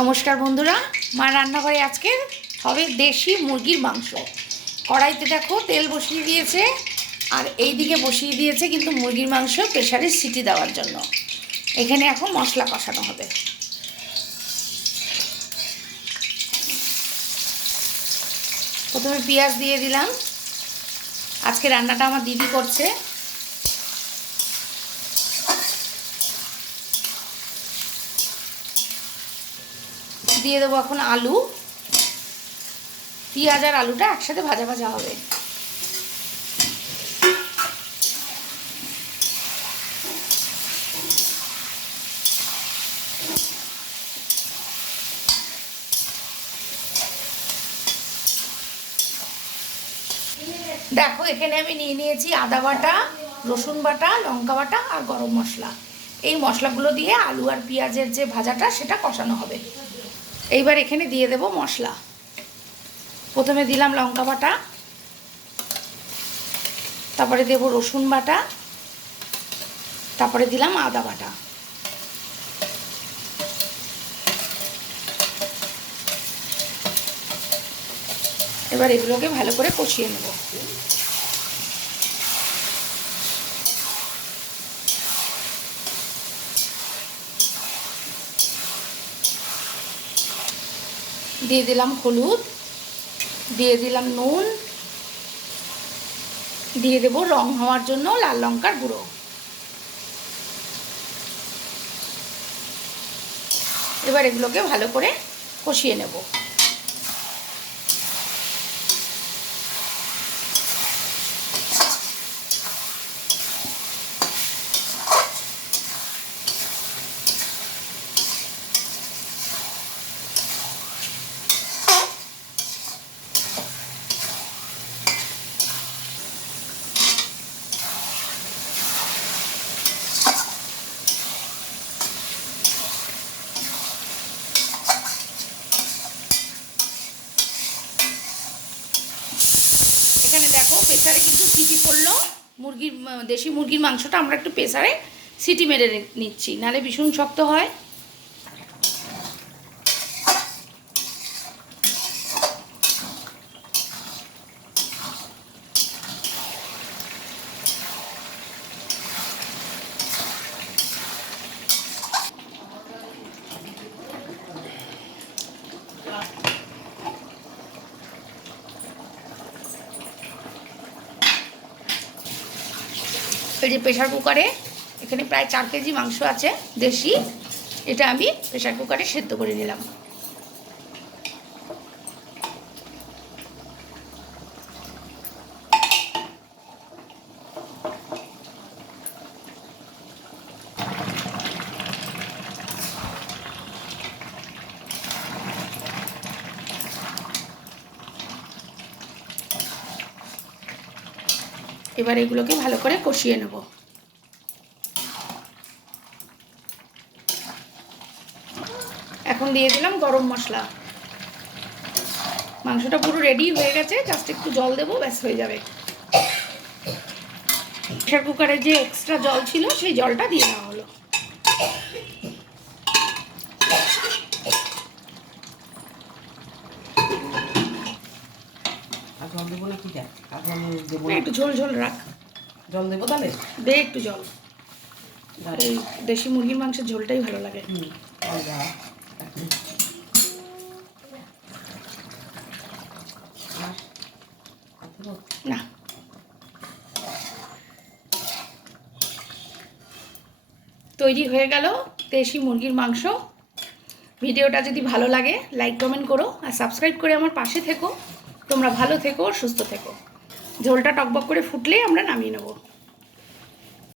নমস্কার বন্ধুরা, মা রান্নাঘরে আজকে হবে দেশি মুরগির মাংস। কড়াইতে দেখো তেল বসিয়ে দিয়েছে, আর এই দিকে বসিয়ে দিয়েছে কিন্তু মুরগির মাংস প্রেশারে সিটি দেওয়ার জন্য। এখানে এখন মশলা কষানো হবে। প্রথমে পেঁয়াজ দিয়ে দিলাম। আজকে রান্নাটা আমার দিদি করছে। দিয়ে দেবো এখন আলু। পেঁয়াজ আর আলুটা একসাথে ভাজা ভাজা হবে। দেখো, এখানে আমি নিয়ে নিয়েছি আদা বাটা, রসুন বাটা, লঙ্কা বাটা আর গরম মশলা। এই মশলাগুলো দিয়ে আলু আর পেঁয়াজের যে ভাজাটা, সেটা কষানো হবে। এইবার এখানে দিয়ে দেব মশলা। প্রথমে দিলাম লঙ্কা বাটা, তারপরে দেব রসুন বাটা, তারপরে দিলাম আদা বাটা। এবার এগুলোকে ভালো করে কষিয়ে নেব। দিয়ে দিলাম হলুদ, দিয়ে দিলাম নুন, দিয়ে দেব রং হওয়ার জন্য লাল লঙ্কার গুঁড়ো। এবার এগুলোকে ভালো করে কষিয়ে নেব। এখানে দেখো প্রেসারে কিন্তু সিটি পড়ল মুরগির, দেশি মুরগির মাংসটা আমরা একটু প্রেসারে সিটি মেরে নিচ্ছি। নাহলে ভীষণ শক্ত হয়। এই যে প্রেশার কুকারে এখানে প্রায় চার কেজি মাংস আছে, দেশি। এটা আমি প্রেশার কুকারে সেদ্ধ করে নিলাম। এবার এগুলোকে ভালো করে কষিয়ে নেব। এখন দিয়ে দিলাম গরম মশলা। মাংসটা পুরো রেডি হয়ে গেছে জাস্ট একটু জল দেবো, ব্যাস হয়ে যাবে। প্রেশার কুকারে যে এক্সট্রা জল ছিল, সেই জলটা দিয়ে দেওয়া হলো আর আর জল দেবো না, একটু ঝোল ঝোল রাখ। জল দেবো তাহলে? দে একটু জল। এই দেশি মুরগির মাংসের ঝোলটাই ভালো লাগে। হুম জল দেওয়া আর আর দেবো? না। তৈরি হয়ে গেল দেশি মুরগির মাংস। ভিডিওটা যদি ভালো লাগে লাইক কমেন্ট করো আর সাবস্ক্রাইব করে আমার পাশে থেকো। তোমরা ভালো থেকো সুস্থ থেকো। ঝোলটা টকবক করে ফুটলেই আমরা নামিয়ে নেব।